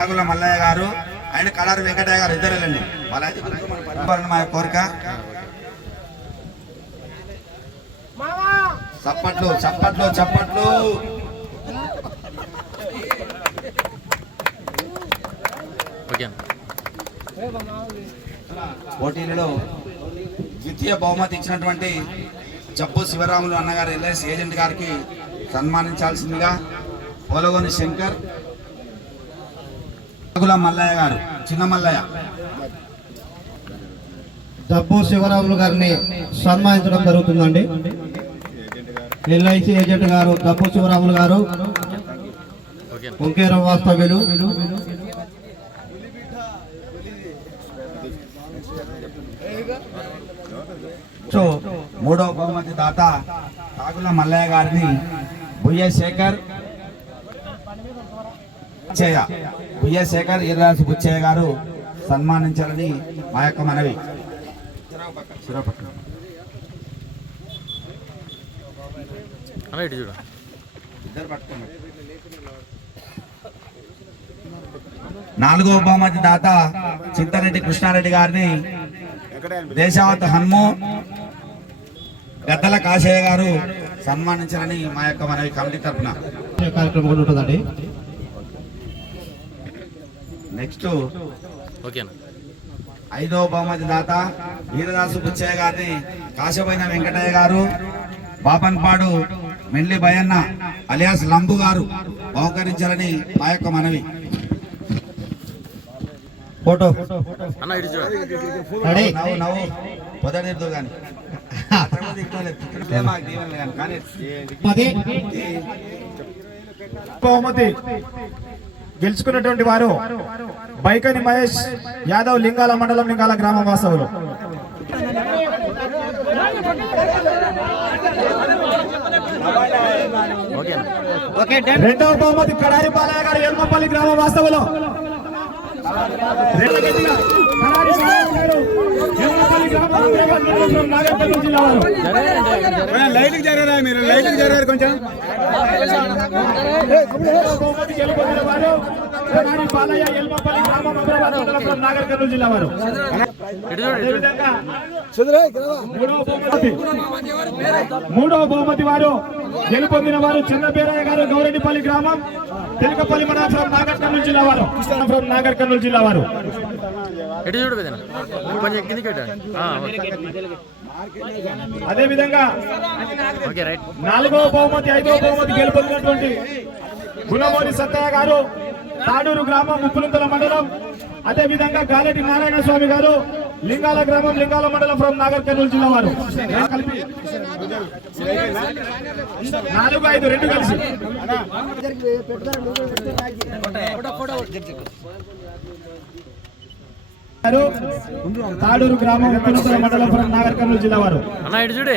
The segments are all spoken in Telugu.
రాగుల మల్లయ్య గారు ఆయన కడారి వెంకటయ్య గారు ఇద్దరు వెళ్ళండి. వాళ్ళైతే పరిపాలన మా కోరిక. చప్పట్లు చప్పట్లు చప్పట్లు. పోటీలలో ద్వితీయ బహుమతి ఇచ్చినటువంటి జబ్బు శివరాములు అన్నగారు ఎల్ఐసి ఏజెంట్ గారికి సన్మానించాల్సిందిగా పోలగొని శంకర్ రాగుల మల్లయ్య గారు చిన్న మల్లయ్య. డబ్బు శివరాములు గారిని సన్మానించడం జరుగుతుందండి. ఎల్ఐసి ఏజెంట్ గారు డబ్బు శివరాములు గారు ఓకే వాస్తవ్యులు. సో మూడవ బహుమతి దాత తాగుల మల్లయ్య గారిని భుయ్య శేఖర్ బుచ్చయ్య బుయ్య శేఖర్ ఈర్రాజు బుచ్చయ్య గారు సన్మానించాలని మా యొక్క మనవి. నాలుగవ బహుమతి దాత చింతారెడ్డి కృష్ణారెడ్డి గారిని దేశావత్ హన్ము గద్దల కాశయ్య గారు సన్మానించాలని మా యొక్క మనవి కమిటీ తరఫున. కార్యక్రమం కూడా ఉంటుందండి. నెక్స్ట్ ఓకేనా? ఐదవ బహుమతి దాత వీరదాసు బుచ్చయ్య గారిని కాశపోయిన వెంకటయ్య గారు బాపన్పాడు మెండ్లి భయన్న అలియాస్ లంబు గారు బహుకరించాలని మా యొక్క మనవి. ఫోటో. అన్న ఇటు చూడు. రెడీ నవ్వు నవ్వు. కానీ బహుమతి. గెలుచుకున్నటువంటి వారు బైకని మహేష్ యాదవ్ లింగాల మండలం లింగాల గ్రామ వాసవులు ఓకేనా రెండవ బహుమతి కడారి బాలయ్య గారు ఎల్మపల్లి గ్రామ వాస్తవులు. లైట్కి జరగరా మీరు? లైట్కి జరగారు కొంచెం? వారు కడారి బాలయ్య ఎల్మపల్లి గ్రామం అమరావతి మండలం నాగర్ కర్నూలు జిల్లా వారు మూడవ బహుమతి వారు గెలుపొందిన వారు చిన్నపేరయ్య గారు గౌరెడ్డిపల్లి గ్రామం తెలకపల్లి మండలం నాగర్ కర్నూలు జిల్లా వారు. ఫ్రమ్ నాగర్ కర్నూలు జిల్లా వారు. చూడు కొంచెం కిందికి. అదే విధంగా నాలుగవ బహుమతి ఐదవ బహుమతి గెలుపొందినటువంటి గుణమూరి సత్తయ్య గారు తాడూరు గ్రామం ముప్పులుంతల మండలం అదే విధంగా గాలెటి నారాయణ స్వామి గారు లింగాల గ్రామం లింగాల మండలం ఫ్రమ్ నాగర్ కర్నూలు జిల్లా వారు. కలిపి నాలుగు ఐదు రెండు కలిసి. తాడూరు గ్రామం ముప్పులుంతల మండలం ఫ్రమ్ నాగర్ కర్నూలు జిల్లా వారు. చూడే.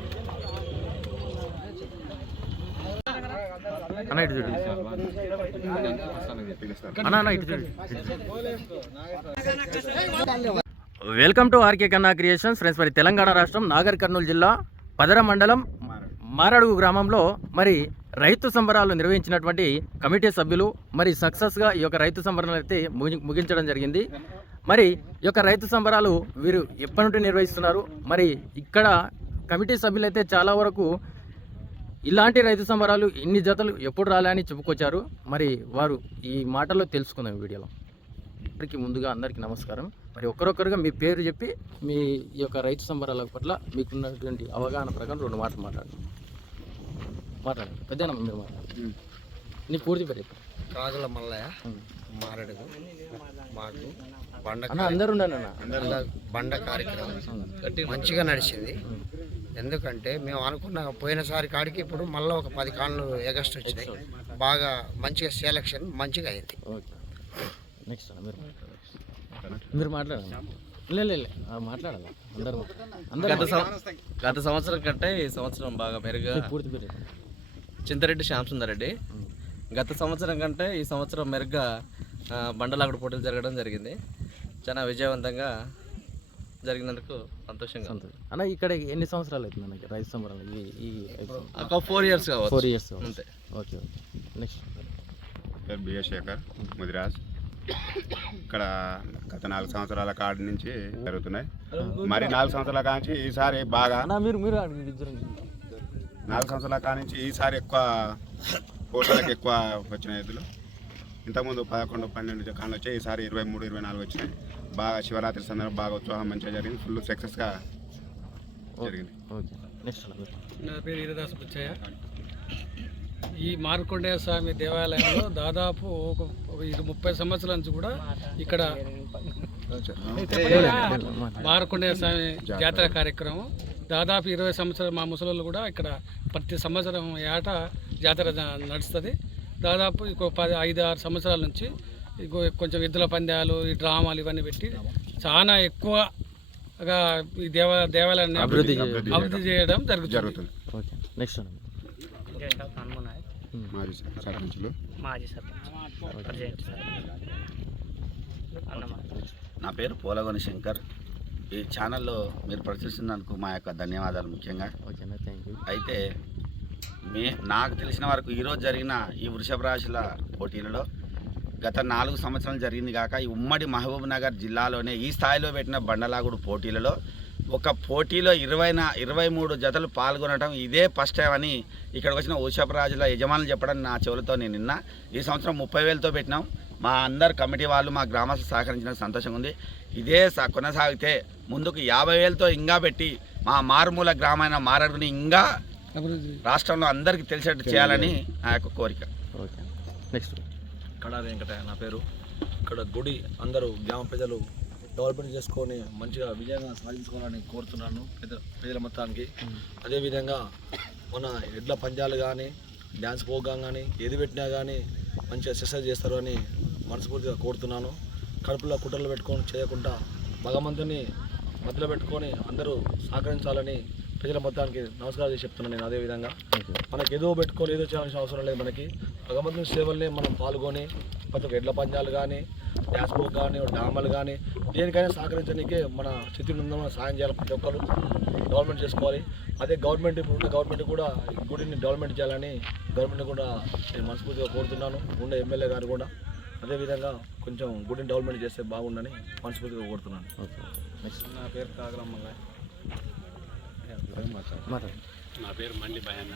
అన్న ఇటు చూడు. అన్న అన్న ఇటు చూడు. Welcome to R K Kanna creations. Friends మరి తెలంగాణ రాష్ట్రం నాగర్ కర్నూలు జిల్లా పదర మండలం మారడుగు గ్రామంలో మరి రైతు సంబరాలు నిర్వహించినటువంటి కమిటీ సభ్యులు మరి సక్సెస్గా ఈ యొక్క రైతు సంబరాలు అయితే ముగి- ముగించడం జరిగింది. మరి ఈ యొక్క రైతు సంబరాలు వీరు ఎప్పటి నుండి నిర్వహిస్తున్నారు? మరి ఇక్కడ కమిటీ సభ్యులు అయితే చాలా వరకు ఇలాంటి రైతు సంబరాలు ఇన్ని జతలు ఎప్పుడు రాలే అని చెప్పుకొచ్చారు. మరి వారు ఈ మాటల్లో తెలుసుకుందాం వీడియోలో. అందరికీ ముందుగా అందరికీ నమస్కారం. మరి ఒక్కరొక్కరుగా మీ పేరు చెప్పి మీ ఈ యొక్క రైతు సంబరాల పట్ల మీకున్నటువంటి అవగాహన ప్రకారం రెండు మాటలు మాట్లాడండి. మాట్లాడండి పెద్దనా మీరు మాట్లాడండి. నీ పూర్తి పేరు. రాజుల మల్లయ్య మారడుగు మాకు బండ అన్న అందరు బండ కార్యక్రమం మంచిగా నడిచింది. ఎందుకంటే మేము అనుకున్న పోయినసారి కాడికి ఇప్పుడు మళ్ళీ ఒక పది కాళ్ళు ఎగస్ట్ వచ్చినాయి. బాగా మంచిగా సెలక్షన్ మంచిగా అయింది. ఓకే. నెక్స్ట్ మీరు మాట్లాడాలి మీరు మాట్లాడాలి లే లే లే. ఆ, మాట్లాడాలి. అందరూ అందరూ గత సంవత్సరం కంటే ఈ సంవత్సరం బాగా మెరుగ్గా చింతరెడ్డి శ్యామసుందరెడ్డి. గత సంవత్సరం కంటే ఈ సంవత్సరం మెరుగ్గా బండలాగుడు పోటీలు జరగడం జరిగింది. చాలా విజయవంతంగా జరిగినందుకు సంతోషంగా ఉంది. సంతోషం. అన్న ఇక్కడ ఎన్ని సంవత్సరాలు అవుతుంది మనకి రైతు సంబరాలు ఈ ఈ ఒక ఫోర్ ఇయర్స్ కావచ్చు. ఫోర్ ఇయర్స్ అంతే. Okay okay. నెక్స్ట్ పేరు బిఎస్ శేఖర్ ముదిరాజ్. ఇక్కడ గత నాలుగు సంవత్సరాల కాడి నుంచి జరుగుతున్నాయి. మరి నాలుగు సంవత్సరాల కాడ నుంచి ఈసారి బాగా అన్న మీరు మీరు నాలుగు సంవత్సరాల కాడ నుంచి ఈసారి ఎక్కువ పోటీలకు ఎక్కువ వచ్చినాయి ఎద్దులు. ఇంతకుముందు పదకొండు పన్నెండు కాళ్ళు వచ్చాయి ఈసారి ఇరవై మూడు ఇరవై నాలుగు వచ్చినాయి. బాగా శివరాత్రి సందర్భం బాగా ఉత్సాహం మంచిగా జరిగింది. ఫుల్ సక్సెస్గా జరిగింది. నా పేరు ఈరదాస్ బుచ్చయ్య. ఈ మార్కొండేయ స్వామి దేవాలయంలో దాదాపు ఒక ఇది ముప్పై సంవత్సరాల నుంచి కూడా ఇక్కడ మార్కొండేయ స్వామి జాతర. కార్యక్రమం. దాదాపు ఇరవై సంవత్సరాలు మా ముసలోళ్ళు కూడా ఇక్కడ ప్రతి సంవత్సరం ఏట జాతర నడుస్తుంది. దాదాపు ఇంకో పది ఐదు ఆరు సంవత్సరాల నుంచి కొంచెం ఎద్దుల పందాలు ఈ డ్రామాలు ఇవన్నీ పెట్టి చాలా ఎక్కువగా ఈ దేవ దేవాలయాన్ని అభివృద్ధి అభివృద్ధి చేయడం. జరుగుతుంది. జరుగుతుంది. ఓకే. నెక్స్ట్ మాజీ సర్పంచ్. నా పేరు పోలగొని శంకర్. ఈ ఛానల్లో మీరు ప్రచురిస్తున్నందుకు మా యొక్క ధన్యవాదాలు ముఖ్యంగా. అయితే మే నాకు తెలిసిన వరకు ఈరోజు జరిగిన ఈ వృషభ రాశుల పోటీలలో గత నాలుగు సంవత్సరాలు జరిగింది కాక ఈ ఉమ్మడి మహబూబ్ నగర్ జిల్లాలోనే ఈ స్థాయిలో పెట్టిన బండలాగుడు పోటీలలో ఒక పోటీలో ఇరవై ఇరవై మూడు జతలు పాల్గొనడం ఇదే ఫస్ట్ టైం అని ఇక్కడికి వచ్చిన వృషభ రాజుల యజమానులు చెప్పడం నా చెవులతో నేను నిన్న. ఈ సంవత్సరం ముప్పై వేలతో పెట్టినాం. మా అందరు కమిటీ వాళ్ళు మా గ్రామస్తులు సహకరించిన సంతోషంగా ఉంది. ఇదే కొనసాగితే ముందుకు యాభై వేలతో ఇంకా పెట్టి మా మారుమూల గ్రామైన మారడుని ఇంకా రాష్ట్రంలో అందరికీ తెలిసేట్టు చేయాలని నా యొక్క కోరిక. ఓకే. నెక్స్ట్. కడా వెంకటయ్య నా పేరు. ఇక్కడ గుడి అందరూ గ్రామ ప్రజలు డెవలప్మెంట్ చేసుకొని మంచిగా విజయంగా సాధించుకోవాలని కోరుతున్నాను ప్రజల ప్రజల మొత్తానికి. అదేవిధంగా మన ఎడ్ల పంజాలు కానీ డ్యాన్స్ ప్రోగ్రామ్ కానీ ఏది పెట్టినా కానీ మంచిగా ఎక్సర్సైజ్ చేస్తారు అని మనస్ఫూర్తిగా కోరుతున్నాను. కడుపులో కుట్రలు పెట్టుకొని చేయకుండా భగవంతుని మధ్యలో పెట్టుకొని అందరూ సహకరించాలని ప్రజల మొత్తానికి నమస్కారం చేసి చెప్తున్నాను నేను అదేవిధంగా. మనకి ఏదో పెట్టుకోవాలి ఏదో చేయాల్సిన అవసరం లేదు మనకి. భగవంతుని సేవల్ని మనం పాల్గొని ప్రతి ఒక్క ఎడ్ల పందాలు కానీ డ్యాన్స్ బోక్ కానీ డామలు కానీ దేనికైనా సహకరించడానికే మన స్థితి ఉందో మనం సాయం చేయాలి ప్రతి ఒక్కరు. డెవలప్మెంట్ చేసుకోవాలి. అదే గవర్నమెంట్ ఇప్పుడు ఉన్న గవర్నమెంట్ కూడా గుడిని డెవలప్మెంట్ చేయాలని గవర్నమెంట్ కూడా నేను మనస్ఫూర్తిగా కోరుతున్నాను. ఉండే ఎమ్మెల్యే గారు కూడా. అదేవిధంగా కొంచెం గుడిని డెవలప్మెంట్ చేస్తే బాగుండని మనస్ఫూర్తిగా కోరుతున్నాను. నా పేరు మాట్లాడు. నా పేరు మండి భయన్న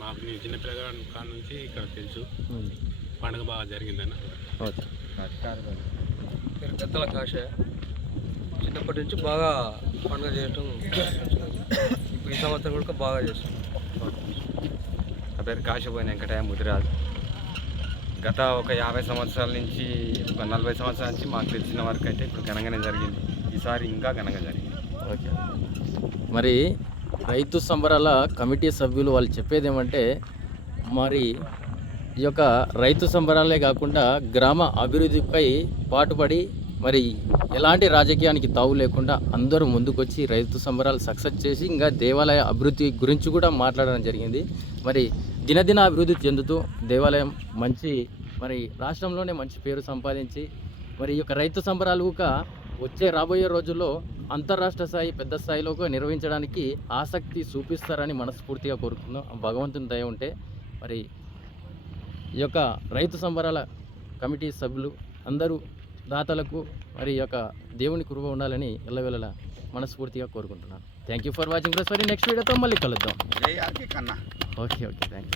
మాకు నేను చిన్నపిల్లగా కాడ నుంచి ఇక్కడ తెలుసు. పండుగ బాగా జరిగిందన్న. ఓకే. పేరు పెద్దల కాశ. చిన్నప్పటి నుంచి బాగా పండుగ చేయటం ఇప్పుడు ఈ సంవత్సరం కూడా బాగా చేస్తాం. నా పేరు కాశపోయిన వెంకటయ్య ముదిరాజ్. గత ఒక యాభై సంవత్సరాల నుంచి ఒక నలభై సంవత్సరాల నుంచి మాకు తెలిసిన వరకు అయితే ఇప్పుడు ఘనంగానే జరిగింది. ఈసారి ఇంకా ఘనంగా జరిగింది. ఓకే. మరి రైతు సంబరాల కమిటీ సభ్యులు వాళ్ళు చెప్పేది ఏమంటే మరి ఈ యొక్క రైతు సంబరాలే కాకుండా గ్రామ అభివృద్ధిపై పాటుపడి మరి ఎలాంటి రాజకీయానికి తావు లేకుండా అందరూ ముందుకొచ్చి రైతు సంబరాలు సక్సెస్ చేసి ఇంకా దేవాలయ అభివృద్ధి గురించి కూడా మాట్లాడడం జరిగింది. మరి దినదిన అభివృద్ధి చెందుతూ దేవాలయం మంచి మరి రాష్ట్రంలోనే మంచి పేరు సంపాదించి మరి ఈ యొక్క రైతు సంబరాలు కూడా వచ్చే రాబోయే రోజుల్లో అంతర్రాష్ట్ర స్థాయి పెద్ద స్థాయిలో నిర్వహించడానికి ఆసక్తి చూపిస్తారని మనస్ఫూర్తిగా కోరుకుందాం భగవంతుని దయ ఉంటే మరి ఈ యొక్క రైతు సంబరాల కమిటీ సభ్యులు అందరూ దాతలకు మరి ఈ యొక్క దేవుని కృప ఉండాలని ఎల్లవేళలా మనస్ఫూర్తిగా కోరుకుంటున్నాను thank you for watching plus మరి నెక్స్ట్ వీడియోతో మళ్ళీ కలుద్దాం. జై R K Kanna. Okay okay thank you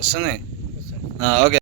వస్తుంది. ఓకే.